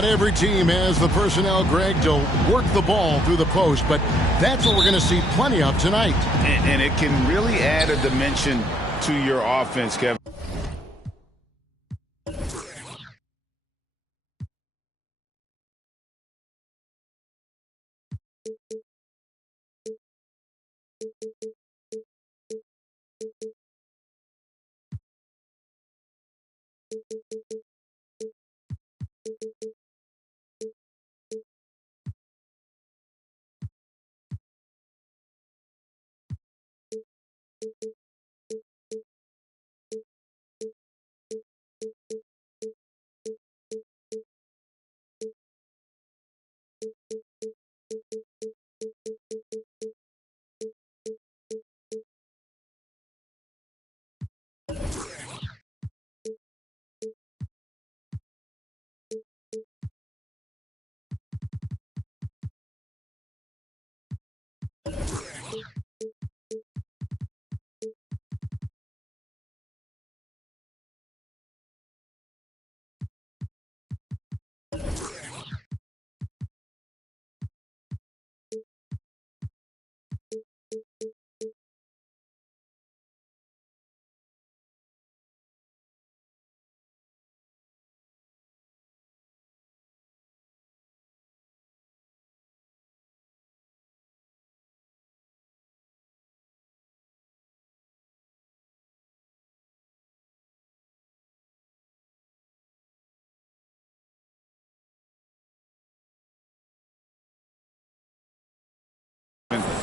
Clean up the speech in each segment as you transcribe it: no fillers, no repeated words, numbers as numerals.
Not every team has the personnel, Greg, to work the ball through the post, but that's what we're going to see plenty of tonight. And it can really add a dimension to your offense, Kevin.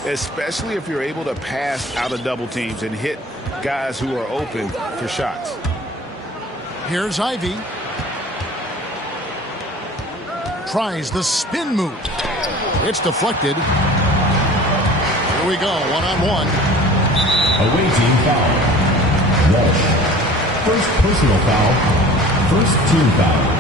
Especially if you're able to pass out of double teams and hit guys who are open for shots. Here's Ivy. Tries the spin move. It's deflected. Here we go, one-on-one. Away team foul. Walsh. First personal foul. First team foul.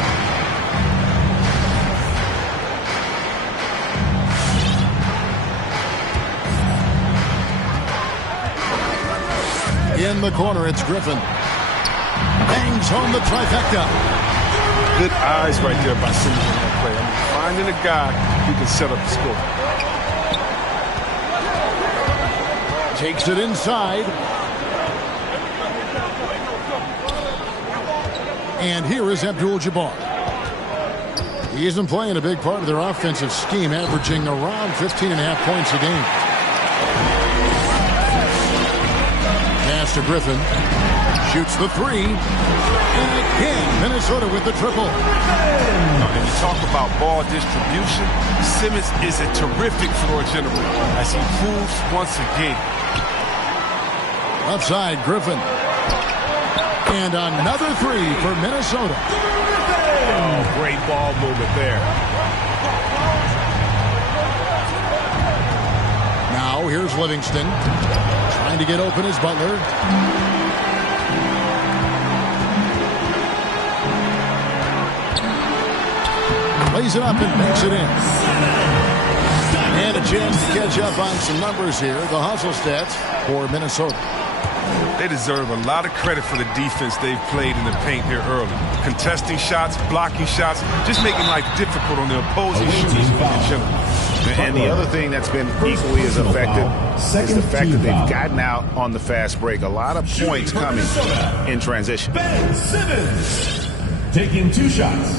In the corner, it's Griffin. Bangs home the trifecta. Good eyes right there by Simmons on that play. Finding a guy who can set up the score. Takes it inside. And here is Abdul-Jabbar. He isn't playing a big part of their offensive scheme, averaging around 15.5 points a game. To Griffin, shoots the three, and again Minnesota with the triple. And you talk about ball distribution, Simmons is a terrific floor general, as he proves once again. Left side, Griffin, and another three for Minnesota. Oh, great ball movement there. Now here's Livingston. Trying to get open is Butler. Lays it up and makes it in. And a chance to catch up on some numbers here. The hustle stats for Minnesota. They deserve a lot of credit for the defense they've played in the paint here early. Contesting shots, blocking shots, just making life difficult on the opposing shooters in general. And the other thing that's been equally as effective is the fact that they've gotten out on the fast break. A lot of points coming in transition. Ben Simmons taking 2 shots.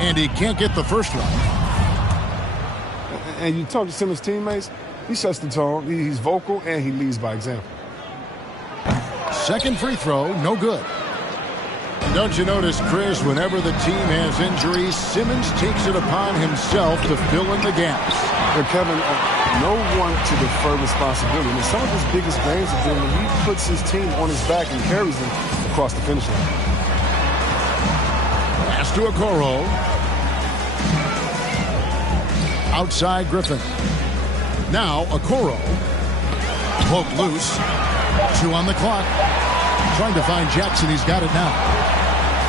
And he can't get the first one. And you talk to Simmons' teammates, he sets the tone, he's vocal, and he leads by example. Second free throw, no good. Don't you notice, Chris, whenever the team has injuries, Simmons takes it upon himself to fill in the gaps. And Kevin, no one to defer responsibility. I mean, some of his biggest games have been when he puts his team on his back and carries them across the finish line. Pass to Okoro. Outside Griffin. Now Okoro. Poked loose. 2 on the clock. Trying to find Jackson. He's got it now.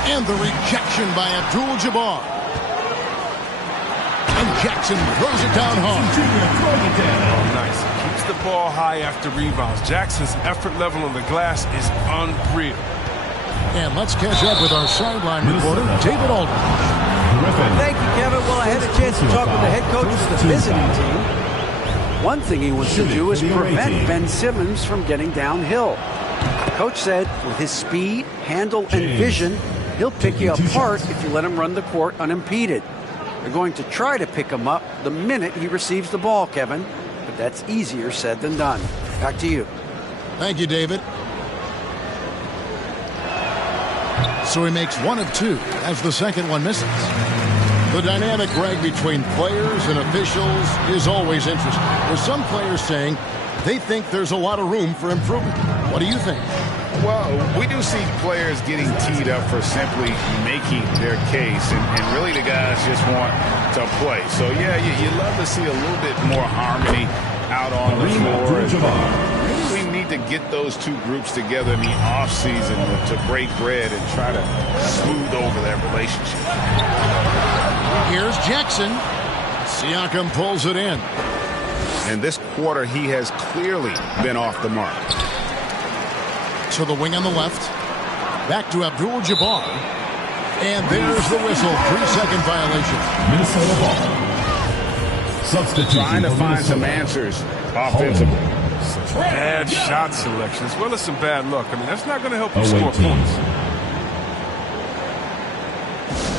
And the rejection by Abdul-Jabbar. And Jackson throws it down hard. Oh, nice. Keeps the ball high after rebounds. Jackson's effort level on the glass is unreal. And let's catch up with our sideline reporter, David Aldridge. Thank you, Kevin. Well, I had a chance to talk with the head coach of the visiting team. One thing he wants to do is prevent Ben Simmons from getting downhill. Coach said with his speed, handle, and vision, he'll pick you apart if you let him run the court unimpeded. They're going to try to pick him up the minute he receives the ball, Kevin. But that's easier said than done. Back to you. Thank you, David. So he makes 1 of 2 as the second one misses. The dynamic, Greg, between players and officials is always interesting. With some players saying they think there's a lot of room for improvement. What do you think? Well, we do see players getting teed up for simply making their case, and really the guys just want to play. So, yeah, you love to see a little bit more harmony out on the floor. We need to get those two groups together in the offseason to break bread and try to smooth over that relationship. Here's Jackson. Siakam pulls it in. And this quarter, he has clearly been off the mark. To the wing on the left. Back to Abdul-Jabbar. And there's the whistle. 3-second violation. Minnesota ball. Substitution. Trying to find some answers offensively. Bad shot selection as well as some bad luck. I mean, that's not going to help you score points.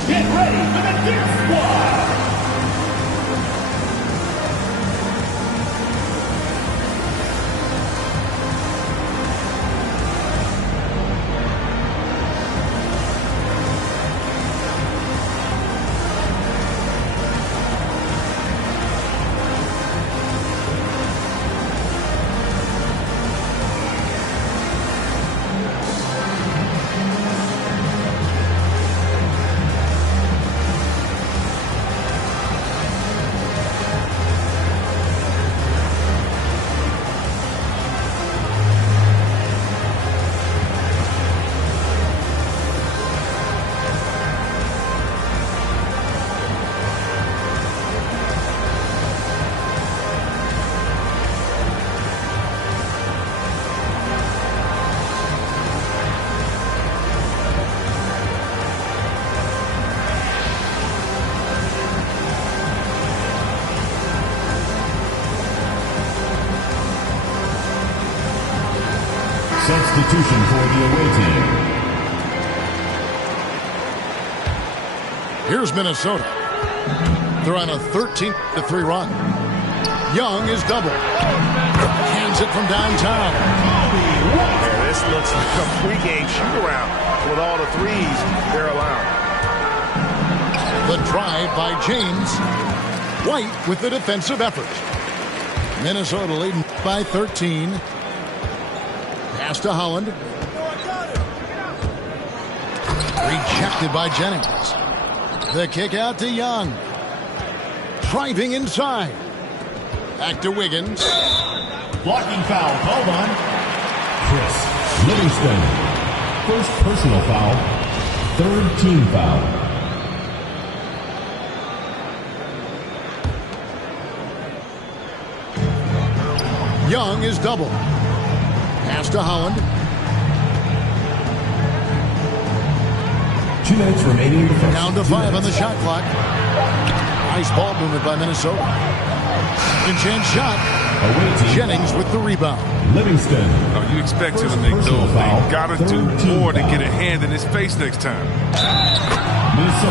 Get ready for the Deer Squad. Substitution for the away team. Here's Minnesota. They're on a 13-3 run. Young is double. Hands it from downtown. Yeah, this looks like a pregame shoot-around with all the threes they're allowing. The drive by James. White with the defensive effort. Minnesota leading by 13. Pass to Holland. Rejected by Jennings. The kick out to Young. Driving inside. Back to Wiggins. Blocking foul called on Chris Livingston. First personal foul. Third team foul. Young is double. Pass to Holland. 2 minutes remaining in the first. Down to 5 on the shot clock. Nice ball movement by Minnesota. Second chance shot. Jennings with the rebound. Livingston. Oh, you expect him to make those. They got to do more to get a hand in his face next time.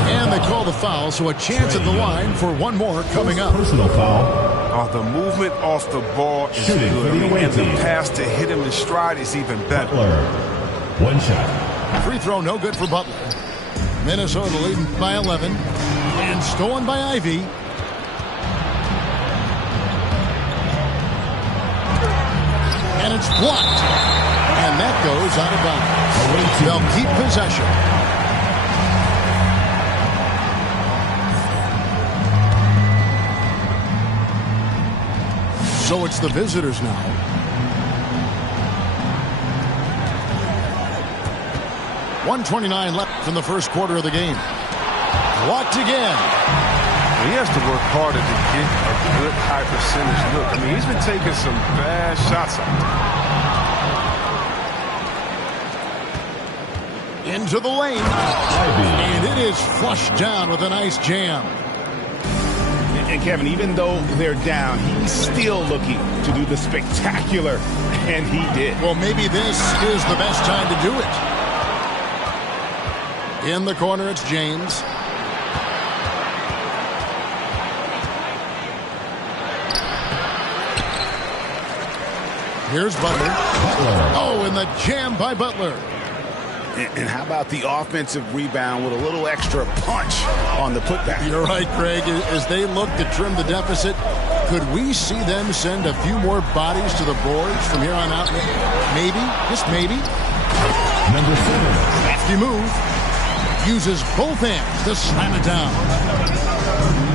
And they call the foul, so a chance at the line for one more coming up. Personal foul. Oh, the movement off the ball is Shooting good. for the away And the team. pass to hit him in stride is even better. Butler. One shot. Free throw no good for Butler. Minnesota leading by 11. And stolen by Ivy. And it's blocked. And that goes out of bounds. They'll keep possession. So it's the visitors now. .129 left in the first quarter of the game. Blocked again. He has to work harder to get a good high percentage look. I mean, he's been taking some bad shots out Into the lane. And it is flushed down with a nice jam. And Kevin, even though they're down, he's still looking to do the spectacular, and he did. Well, maybe this is the best time to do it. In the corner, it's James. Here's Butler. Oh, and the jam by Butler. And how about the offensive rebound with a little extra punch on the putback? You're right, Craig. As they look to trim the deficit, could we see them send a few more bodies to the boards from here on out? Maybe, just maybe. Number 7. Lefty move. Uses both hands to slam it down.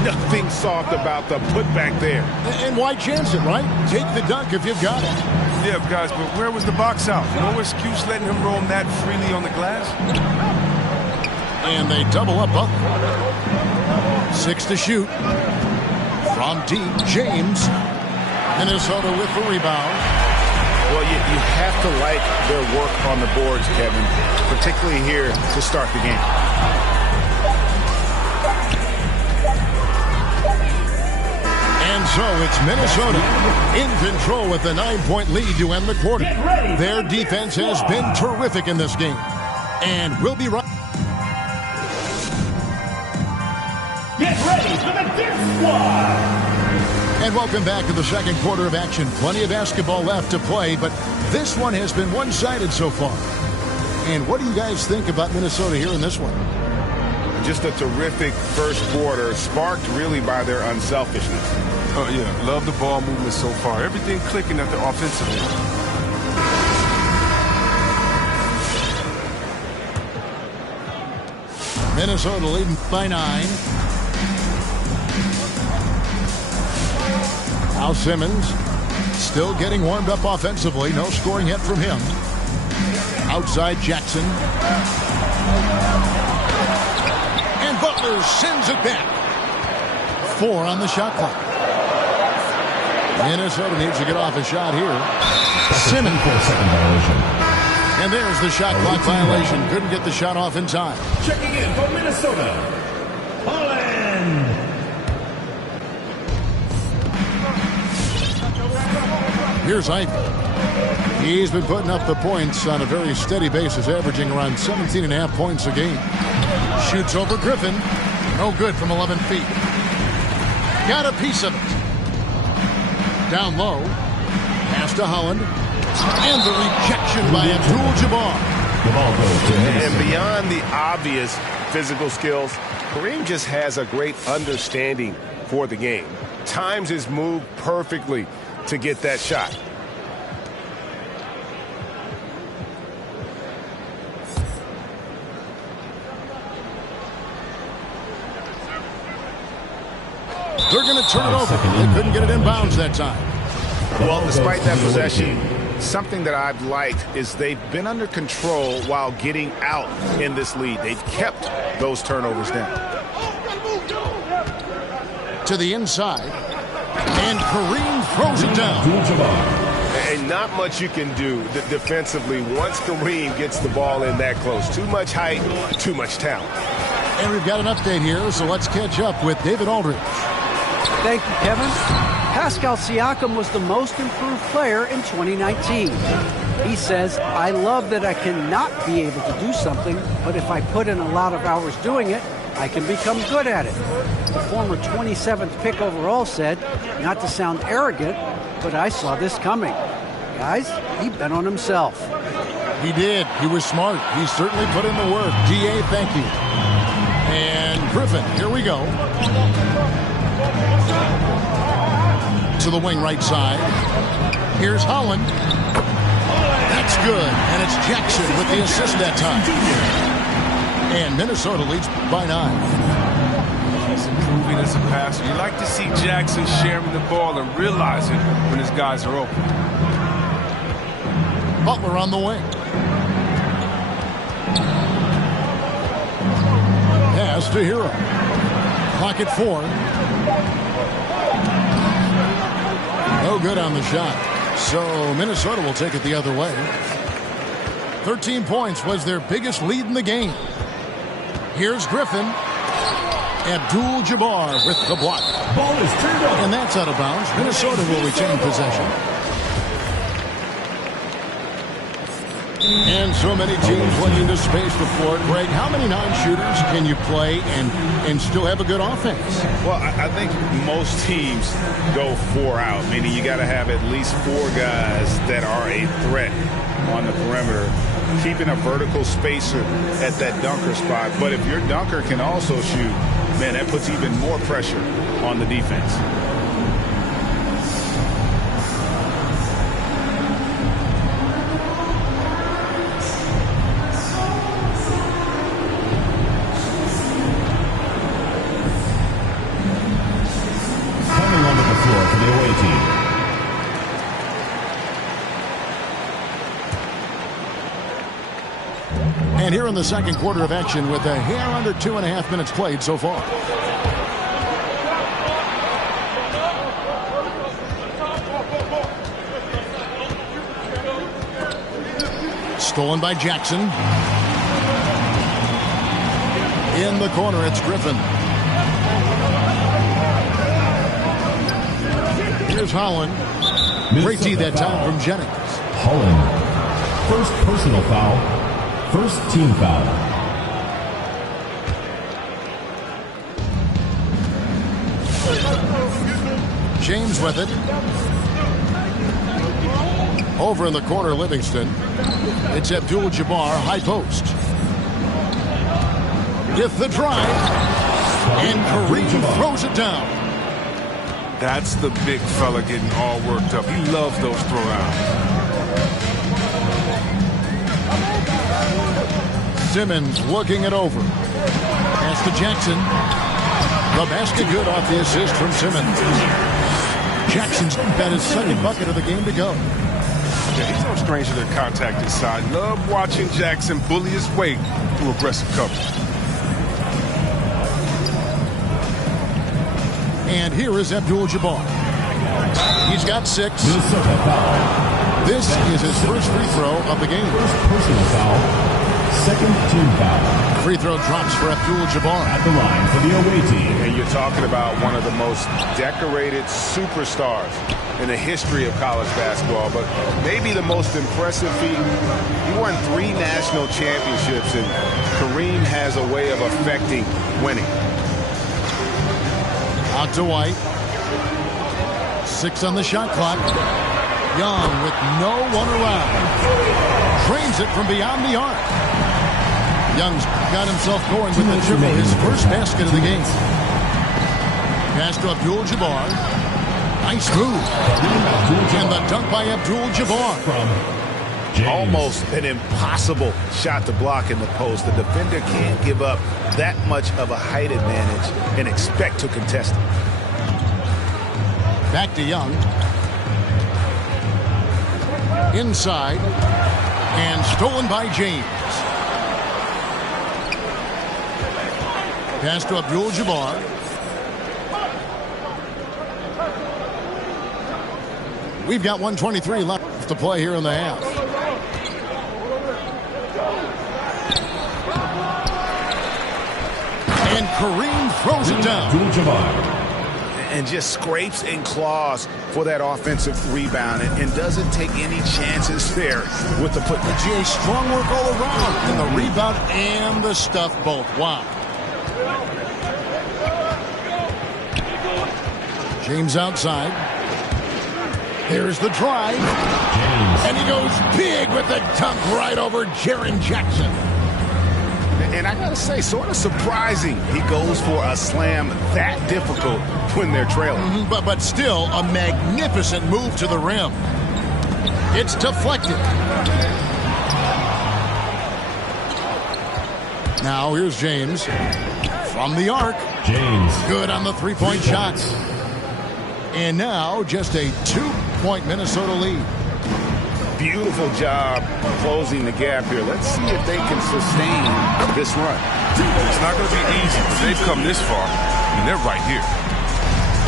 Nothing soft about the putback there. And why chance it, right? Take the dunk if you've got it. Yeah, guys, but where was the box out? No excuse letting him roam that freely on the glass. And they double up Butler. 6 to shoot. From deep, James. Minnesota with the rebound. Well, you have to like their work on the boards, Kevin, particularly here to start the game. And so it's Minnesota in control with a 9-point lead to end the quarter. Their defense has been terrific in this game. And we'll be right. Get ready for the Dirt Squad. And welcome back to the second quarter of action. Plenty of basketball left to play, but this one has been one-sided so far. And what do you guys think about Minnesota here in this one? Just a terrific first quarter, sparked really by their unselfishness. Oh, yeah. Love the ball movement so far. Everything clicking at the offensive end. Minnesota leading by 9. Al Simmons still getting warmed up offensively. No scoring yet from him. Outside Jackson. And Butler sends it back. 4 on the shot clock. Minnesota needs to get off a shot here. Simmons. And there's the shot clock violation. Couldn't get the shot off in time. Checking in for Minnesota, Holland. Here's Ivey. He's been putting up the points on a very steady basis, averaging around 17.5 points a game. Shoots over Griffin. No good from 11 feet. Got a piece of it. Down low. Pass to Holland. And the rejection by Abdul-Jabbar. And beyond the obvious physical skills, Kareem just has a great understanding for the game. Times his move perfectly to get that shot. They're going to turn it over. They couldn't get it in bounds that time. Well, despite that possession, something that I've liked is they've been under control while getting out in this lead. They've kept those turnovers down. To the inside. And Kareem throws it down. And not much you can do defensively once Kareem gets the ball in that close. Too much height, too much talent. And we've got an update here, so let's catch up with David Aldridge. Thank you, Kevin. Pascal Siakam was the most improved player in 2019. He says, I love that I cannot be able to do something, but if I put in a lot of hours doing it, I can become good at it. The former 27th pick overall said, not to sound arrogant, but I saw this coming. Guys, he bet on himself. He did. He was smart. He certainly put in the work. D.A., thank you. And Griffin, here we go. To the wing right side. Here's Holland. That's good. And it's Jackson with the assist that time. And Minnesota leads by 9. He's improving as a passer. You like to see Jackson sharing the ball and realizing when his guys are open. Butler on the wing. Pass to Hero. Clock at 4. No good on the shot. So Minnesota will take it the other way. 13 points was their biggest lead in the game. Here's Griffin. Abdul-Jabbar with the block. Ball is turned over. And that's out of bounds. Minnesota will retain possession. And so many teams looking to space the floor. Greg, how many non-shooters can you play and still have a good offense? Well, I think most teams go 4 out, meaning you got to have at least 4 guys that are a threat on the perimeter, keeping a vertical spacer at that dunker spot. But if your dunker can also shoot, man, that puts even more pressure on the defense. Coming onto the floor for the away team. And here in the second quarter of action with a hair under 2.5 minutes played so far. Stolen by Jackson. In the corner, it's Griffin. Here's Holland. Great D that time from Jennings. Holland. First personal foul. First team foul. James with it. Over in the corner, Livingston. It's Abdul-Jabbar, high post. With the drive. And Kareem throws it down. That's the big fella getting all worked up. He loves those throwdowns. Simmons looking it over. Pass to Jackson. The basket good off the assist from Simmons. Jackson's got his second bucket of the game to go. Yeah, he's no stranger to contact inside. Love watching Jackson bully his way through aggressive coverage. And here is Abdul-Jabbar. He's got 6. Minnesota foul. This is his first free throw of the game. First personal foul. Second team foul. Free throw drops for Abdul-Jabbar. At the line for the away team. And you're talking about one of the most decorated superstars in the history of college basketball, but maybe the most impressive feat. He won 3 national championships, and Kareem has a way of affecting winning. Out to White. 6 on the shot clock. Young with no one around. Drains it from beyond the arc. Young's got himself going with the triple, his first basket of the game. Pass to Abdul-Jabbar. Nice move. And the dunk by Abdul-Jabbar. Almost an impossible shot to block in the post. The defender can't give up that much of a height advantage and expect to contest it. Back to Young. Inside. And stolen by James. Pass to Abdul-Jabbar. We've got 1:23 left to play here in the half. And Kareem throws it down. And just scrapes and claws for that offensive rebound and doesn't take any chances there with the put. GA, strong work all around. And the rebound and the stuff both. Wow. James outside. There's the drive. And he goes big with the dunk right over Jaren Jackson. And I gotta say, sort of surprising he goes for a slam that difficult when they're trailing. But still a magnificent move to the rim. It's deflected. Now here's James from the arc. James. Good on the three-point shots. And now just a 2-point Minnesota lead. Beautiful job closing the gap here. Let's see if they can sustain this run. It's not going to be easy, but they've come this far, and they're right here.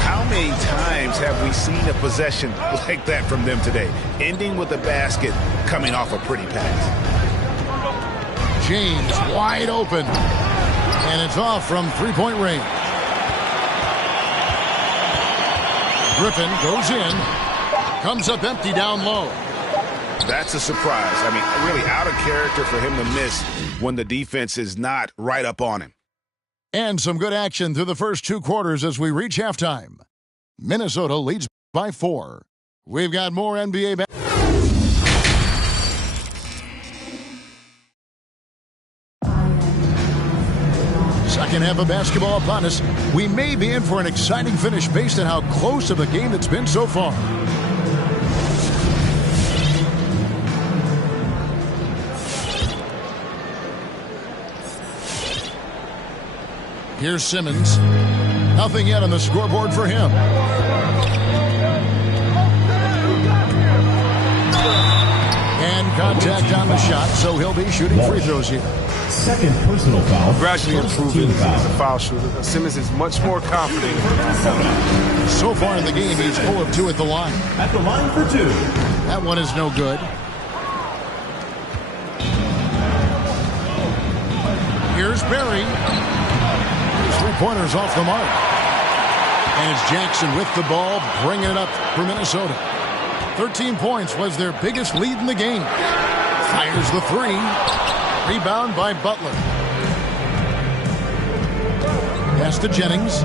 How many times have we seen a possession like that from them today, ending with a basket coming off a pretty pass? James wide open. And it's off from three-point range. Griffin goes in. Comes up empty down low. That's a surprise. I mean, really out of character for him to miss when the defense is not right up on him. And some good action through the first two quarters as we reach halftime. Minnesota leads by 4. We've got more NBA back. Second half of basketball upon us. We may be in for an exciting finish based on how close of a game it's been so far. Here's Simmons. Nothing yet on the scoreboard for him. And contact on the shot, so he'll be shooting free throws here. Second personal foul. Gradually improving as a foul shooter. Simmons is much more confident. So far in the game, he's 0 of 2 at the line. At the line for 2. That one is no good. Here's Barry. Three-pointers off the mark. And it's Jackson with the ball, bringing it up for Minnesota. 13 points was their biggest lead in the game. Fires the three. Rebound by Butler. Pass to Jennings.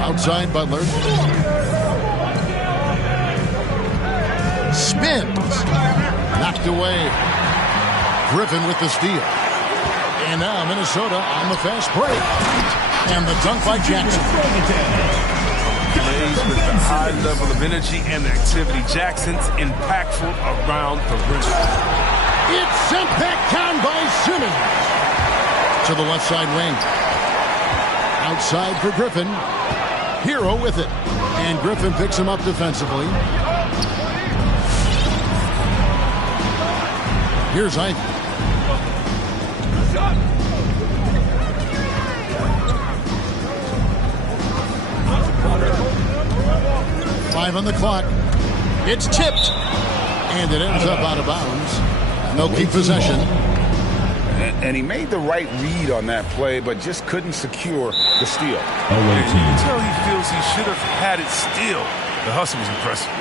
Outside Butler. Spins. Knocked away. Griffin with the steal. And now Minnesota on the fast break. And the dunk by Jackson. Plays with the high level of energy and activity. Jackson's impactful around the rim. It's sent back down by Simmons. To the left side wing. Outside for Griffin. Hero with it. And Griffin picks him up defensively. Here's Ivey. Five on the clock. It's tipped. And it ends up out of bounds. They'll keep possession. And he made the right read on that play, but just couldn't secure the steal. And you can tell he feels he should have had it still. The hustle was impressive.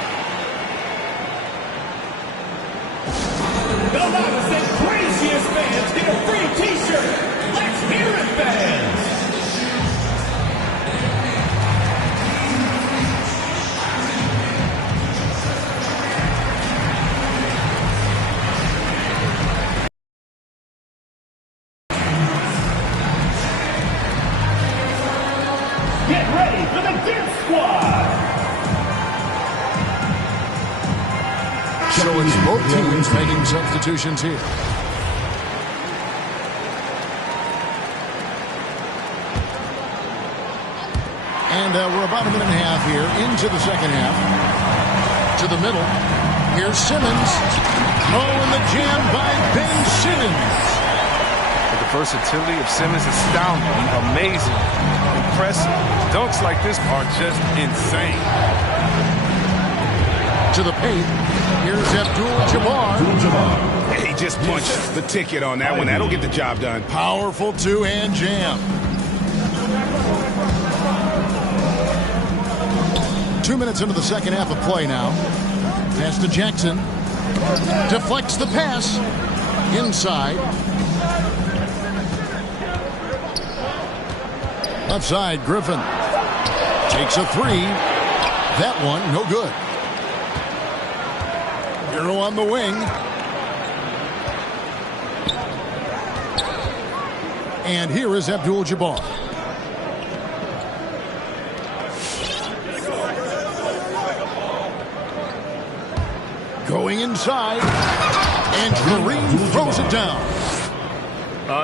The loudest and craziest fans get a free t-shirt. Let's hear it, fans. Get ready for the Dance Squad! So it's both teams making substitutions here. And we're about a minute and a half here into the second half. To the middle. Here's Simmons. Oh, and the jam by Ben Simmons. The versatility of Simmons is astounding, amazing, impressive. Dunks like this are just insane. To the paint. Here's Abdul-Jabbar. He just punched the ticket on that one. That'll get the job done. Powerful two-hand jam. 2 minutes into the second half of play now. Pass to Jackson. Deflects the pass. Inside. Left side, Griffin. Takes a three. That one, no good. Hero on the wing. And here is Abdul-Jabbar. Going inside. And Kareem throws it down.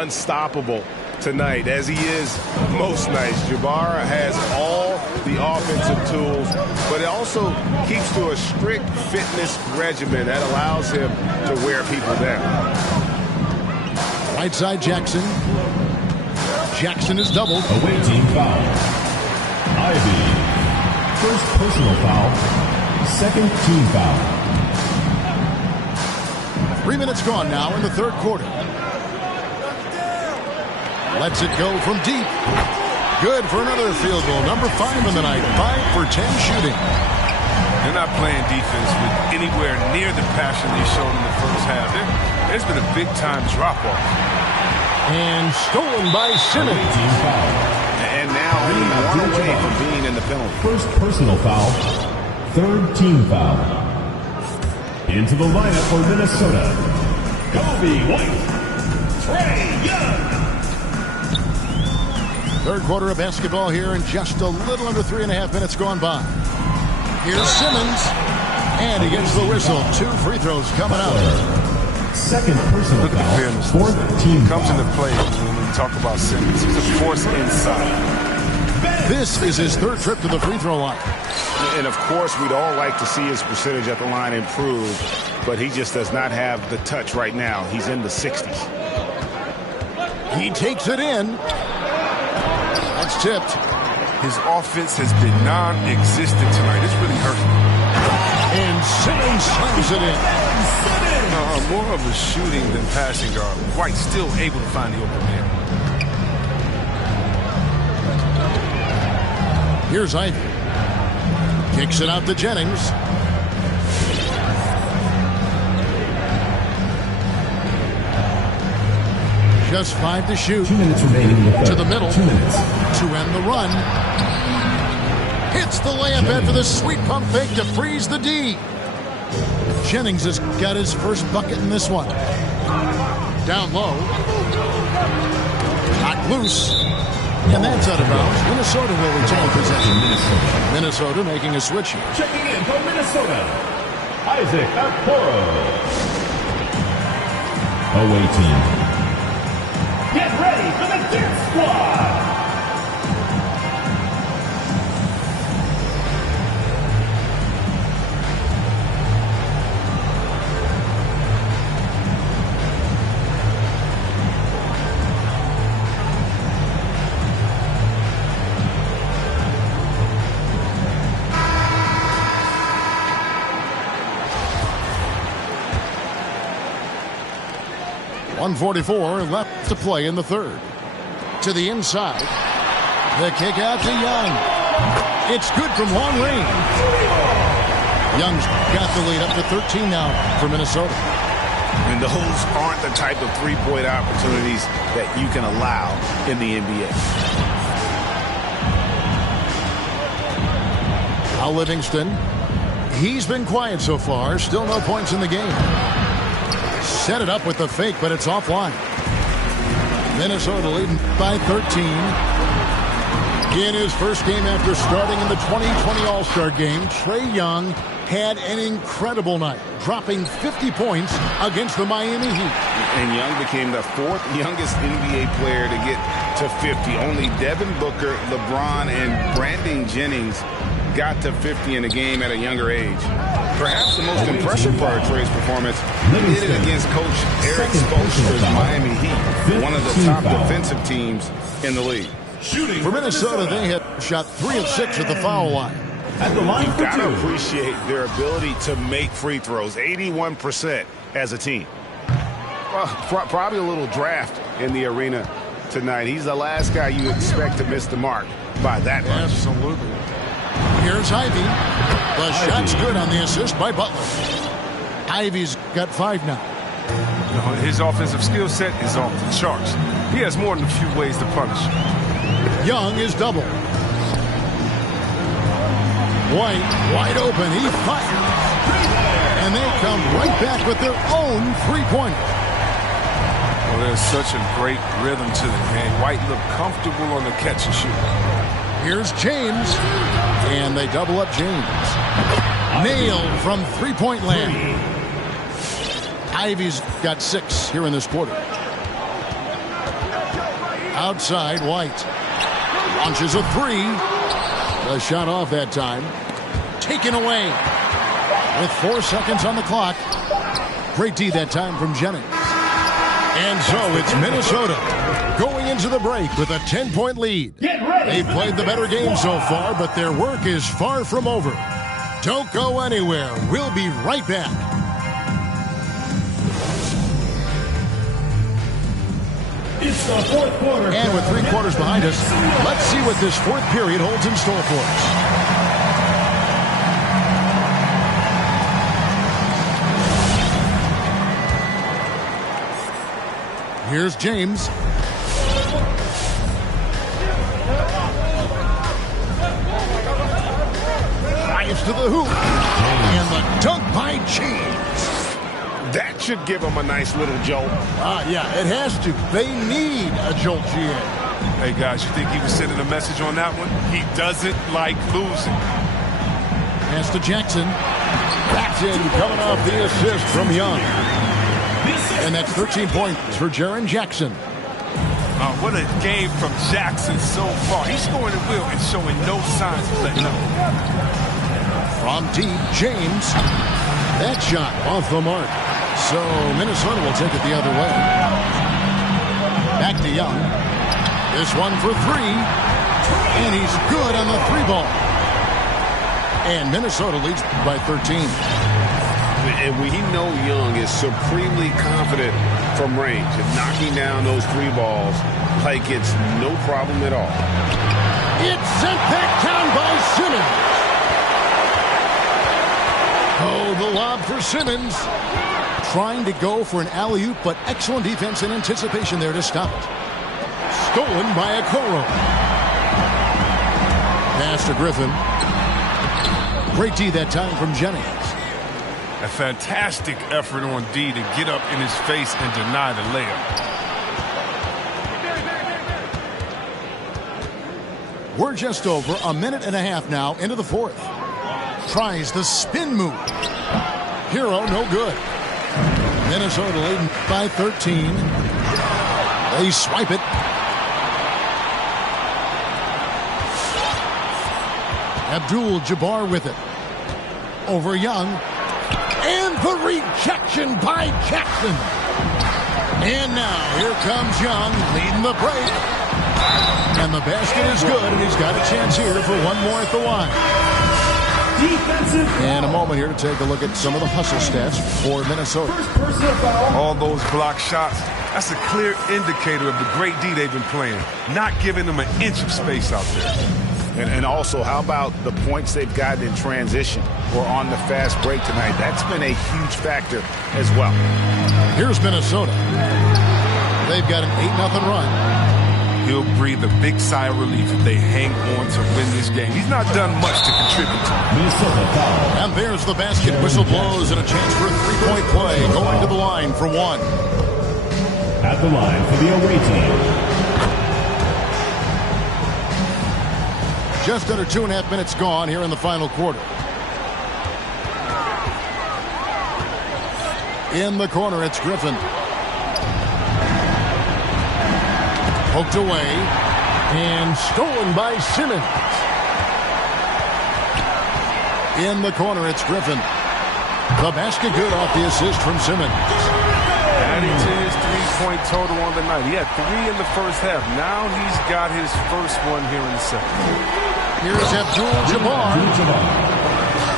Unstoppable tonight, as he is most nights. Jabbar has all the offensive tools, but it also keeps to a strict fitness regimen that allows him to wear people down. Right side, Jackson. Jackson is doubled. Away team foul. Ivey. First personal foul. Second team foul. 3 minutes gone now in the third quarter. Lets it go from deep. Good for another field goal. Number 5 in the night. 5 for 10 shooting. They're not playing defense with anywhere near the passion they showed in the first half. There's been a big-time drop-off. And stolen by Simmons. And now only 1 away from being in the penalty. First personal foul. Third team foul. Into the lineup for Minnesota, Coby White. Trae Young. Third quarter of basketball here, and just a little under 3.5 minutes gone by. Here's Simmons, and he gets the whistle. 2 free throws coming out. Second personal Look at foul. the fairness. Fourth team comes foul. into play when we talk about Simmons. He's a force inside. This is his 3rd trip to the free throw line. And, of course, we'd all like to see his percentage at the line improve, but he just does not have the touch right now. He's in the 60s. He takes it in. That's tipped. His offense has been non-existent tonight. It's really hurting. And Simmons slams it in. More of a shooting than passing guard. White still able to find the open man. Here's Ivy. Kicks it out to Jennings. Just 5 to shoot. 2 minutes remaining in the third. To the middle. 2 minutes. To end the run. Hits the layup after the sweet pump fake to freeze the D. Jennings has got his first bucket in this one. Down low. Knocked loose. And that's out of bounds. Minnesota will retain possession. Minnesota making a switch here. Checking in for Minnesota, Isaac Okoro. Away team. Get ready for the Death Squad. .144 left to play in the third. To the inside. The kick out to Young. It's good from long range. Young's got the lead up to 13 now for Minnesota. And those aren't the type of three-point opportunities that you can allow in the NBA. Now Livingston. He's been quiet so far. Still no points in the game. Set it up with the fake, but it's offline. Minnesota leading by 13. In his first game after starting in the 2020 All-Star game, Trae Young had an incredible night, dropping 50 points against the Miami Heat. And Young became the 4th youngest NBA player to get to 50. Only Devin Booker, LeBron, and Brandon Jennings got to 50 in a game at a younger age. Perhaps the most impressive part of Trae's performance, he did it against Coach Eric Spoelstra's Miami Heat, one of the top defensive teams in the league. For Minnesota, they had shot 3 of 6 at the foul line. At the line You've for got to 2. appreciate their ability to make free throws, 81% as a team. Well, probably a little draft in the arena tonight. He's the last guy you expect to miss the mark by that much. Absolutely. Here's Ivy. The shot's good on the assist by Butler. Ivy's got 5 now. His offensive skill set is off the charts. He has more than a few ways to punish. Young is double. White, wide open. He fires. And they come right back with their own three-pointer. Well, there's such a great rhythm to the game. White looked comfortable on the catch and shoot. Here's James. And they double up James. Nailed from three-point land. Ivy's got 6 here in this quarter. Outside, White. Launches a 3. The shot off that time. Taken away. With 4 seconds on the clock. Great D that time from Jennings. And so it's Minnesota going into the break with a 10-point lead. They've played the better game so far, but their work is far from over. Don't go anywhere. We'll be right back. It's the fourth quarter. And with 3 quarters behind us, let's see what this fourth period holds in store for us. Here's James. Drives to the hoop. And the dunk by James. That should give them a nice little jolt. Yeah, it has to. They need a jolt, GA. Hey, guys, you think he was sending a message on that one? He doesn't like losing. Pass to Jackson. That's in, coming off the assist from Young. And that's 13 points for Jaren Jackson. What a game from Jackson so far. He's scoring at will and showing no signs of letting up. From deep, James. That shot off the mark. So Minnesota will take it the other way. Back to Young. This one for 3. And he's good on the 3 ball. And Minnesota leads by 13. And we know Young is supremely confident from range and knocking down those 3 balls like it's no problem at all. It's sent back down by Simmons. Oh, the lob for Simmons. Trying to go for an alley-oop, but excellent defense and anticipation there to stop it. Stolen by Okoro. Pass to Griffin. Great D that time from Jennings. A fantastic effort on D to get up in his face and deny the layup. We're just over a minute and a half now into the fourth. Tries the spin move. Hero, no good. Minnesota leading by 13. They swipe it. Abdul-Jabbar with it. Over Young. And the rejection by Jackson. And now here comes Young leading the break. And the basket is good, and he's got a chance here for one more at the line. And a moment here to take a look at some of the hustle stats for Minnesota. All those block shots, that's a clear indicator of the great D they've been playing. Not giving them an inch of space out there. And also, how about the points they've gotten in transition or on the fast break tonight? That's been a huge factor as well. Here's Minnesota. They've got an 8-0 run. He'll breathe a big sigh of relief if they hang on to win this game. He's not done much to contribute to it. And there's the basket. Whistle blows and a chance for a 3-point play. Going to the line for 1. At the line for the away team. Just under 2.5 minutes gone here in the final quarter. In the corner, it's Griffin. Poked away and stolen by Simmons. In the corner, it's Griffin. The basket good off the assist from Simmons. Adding to his 3-point total on the night. He had 3 in the first half. Now he's got his first one here in the second. Here's Abdul-Jabbar.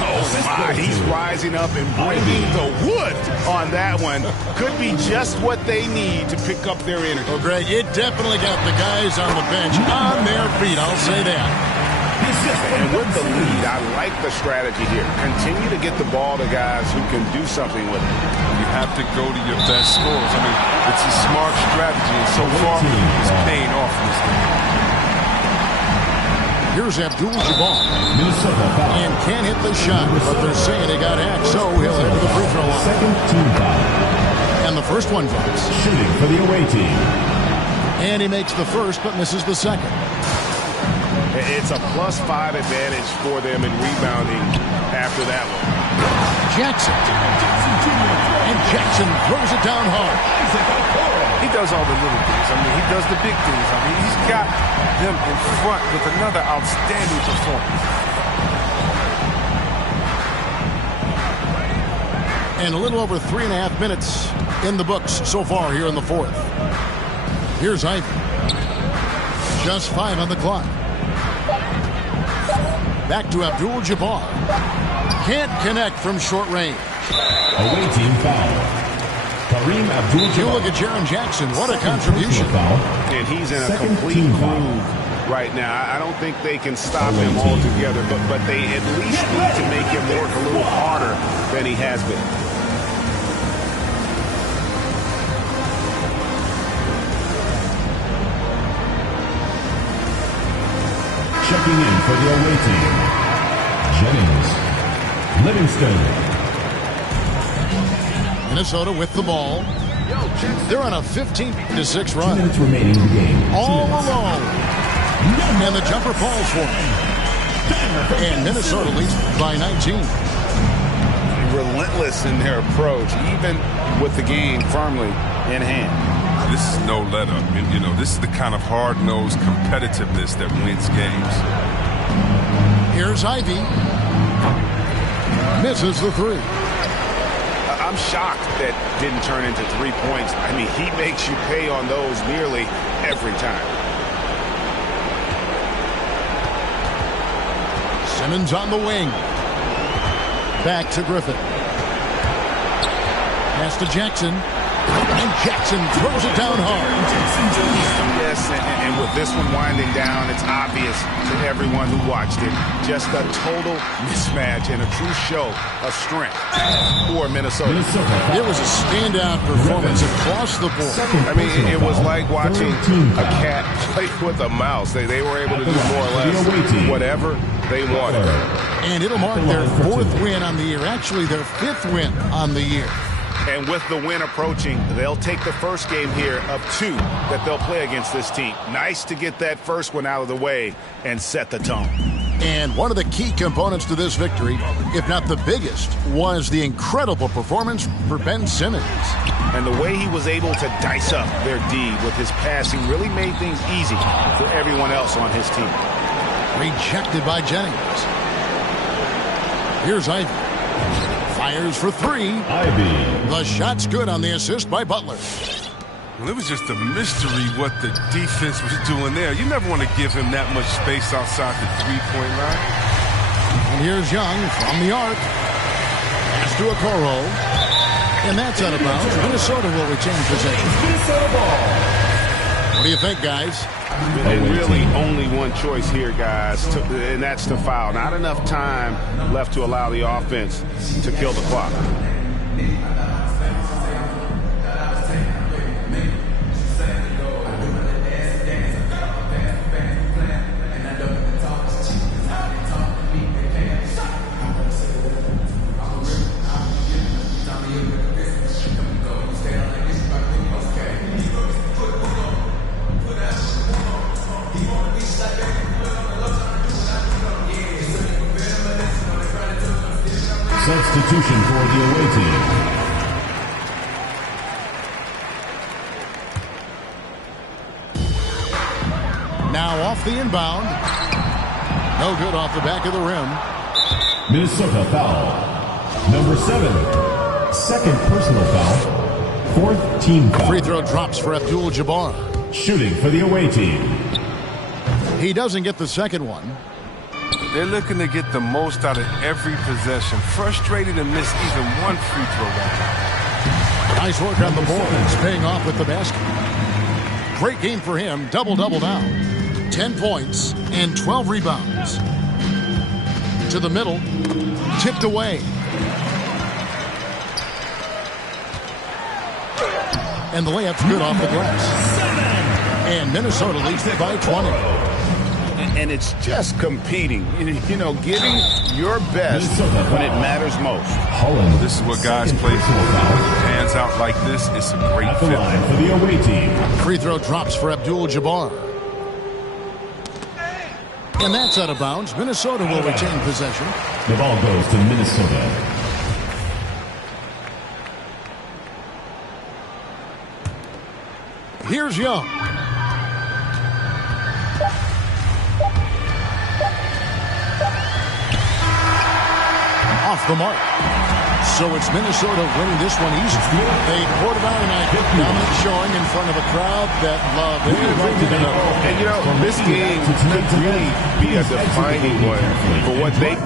Oh, my. He's rising up and bringing the wood on that one. Could be just what they need to pick up their energy. Well, Greg, it definitely got the guys on the bench on their feet. I'll say that. And with the lead, I like the strategy here. Continue to get the ball to guys who can do something with it. You have to go to your best scorers. I mean, it's a smart strategy, and so far, it's paying off in this game. Here's Abdul-Jabbar. And can't hit the shot, but they're saying he got hacked, so he'll head to the free throw line. Second team foul. And the first one drops. Shooting for the away team. And he makes the first, but misses the second. It's a +5 advantage for them in rebounding after that one. Jackson. And Jackson throws it down hard. He does all the little things. I mean, he does the big things. I mean, he's got them in front with another outstanding performance. And a little over 3.5 minutes in the books so far here in the fourth. Here's Ivey. Just 5 on the clock. Back to Abdul-Jabbar. Can't connect from short range. Away team foul. Kareem You look Abdul-Jabbar. at Jaren Jackson. What a contribution. And he's in a Second complete team foul. groove right now. I don't think they can stop him altogether, but they at least need to make him work a little harder than he has been. Checking in for the away team, Jennings. Livingston. Minnesota with the ball. They're on a 15-6 2 run. minutes remaining in the game. All alone. And the jumper falls for him. And Minnesota leads by 19. Relentless in their approach, even with the game firmly in hand. This is no let-up. You know, this is the kind of hard-nosed competitiveness that wins games. Here's Ivy. Misses the three. I'm shocked that didn't turn into 3 points. I mean, he makes you pay on those nearly every time. Simmons on the wing. Back to Griffin. Pass to Jackson. And Jackson throws it down hard. Yes, and with this one winding down, it's obvious to everyone who watched it. Just a total mismatch and a true show of strength for Minnesota. It was a standout performance across the board. I mean, it was like watching a cat play with a mouse. They were able to do more or less whatever they wanted. And it'll mark their 4th win on the year. Actually, their 5th win on the year. And with the win approaching, they'll take the first game here of 2 that they'll play against this team. Nice to get that first one out of the way and set the tone. And one of the key components to this victory, if not the biggest, was the incredible performance for Ben Simmons. And the way he was able to dice up their D with his passing really made things easy for everyone else on his team. Rejected by Jennings. Here's Ivy. Fires for 3. Ivy. The shot's good on the assist by Butler. Well, it was just a mystery what the defense was doing there. You never want to give him that much space outside the three-point line. And here's Young from the arc. Pass to Okoro. And that's out of bounds. Minnesota will retain possession. What do you think, guys? And really only one choice here, guys, and that's to foul. Not enough time left to allow the offense to kill the clock. Substitution for the away team. Now off the inbound. No good off the back of the rim. Minnesota foul. Number 7. Second personal foul. 4th team foul. Free throw drops for Abdul-Jabbar. Shooting for the away team. He doesn't get the second one. They're looking to get the most out of every possession. Frustrated to miss even one free throw right now. Nice work on the boards, paying off with the basket. Great game for him, double-double now. 10 points and 12 rebounds. To the middle, tipped away. And the layup's good off the glass. And Minnesota leads it by 20. And it's just competing, you know, giving your best when it matters most. Holland. This is what guys play for. When it pans out like this, it's a great At the fit. line for the away team. Free throw drops for Abdul-Jabbar. And that's out of bounds. Minnesota will retain possession. The ball goes to Minnesota. Here's Young. Off the mark. So it's Minnesota winning this one easy. They poured it out tonight. Dominant showing in front of a crowd that loved every minute of it. And, you know, this game could really be a defining one for what they...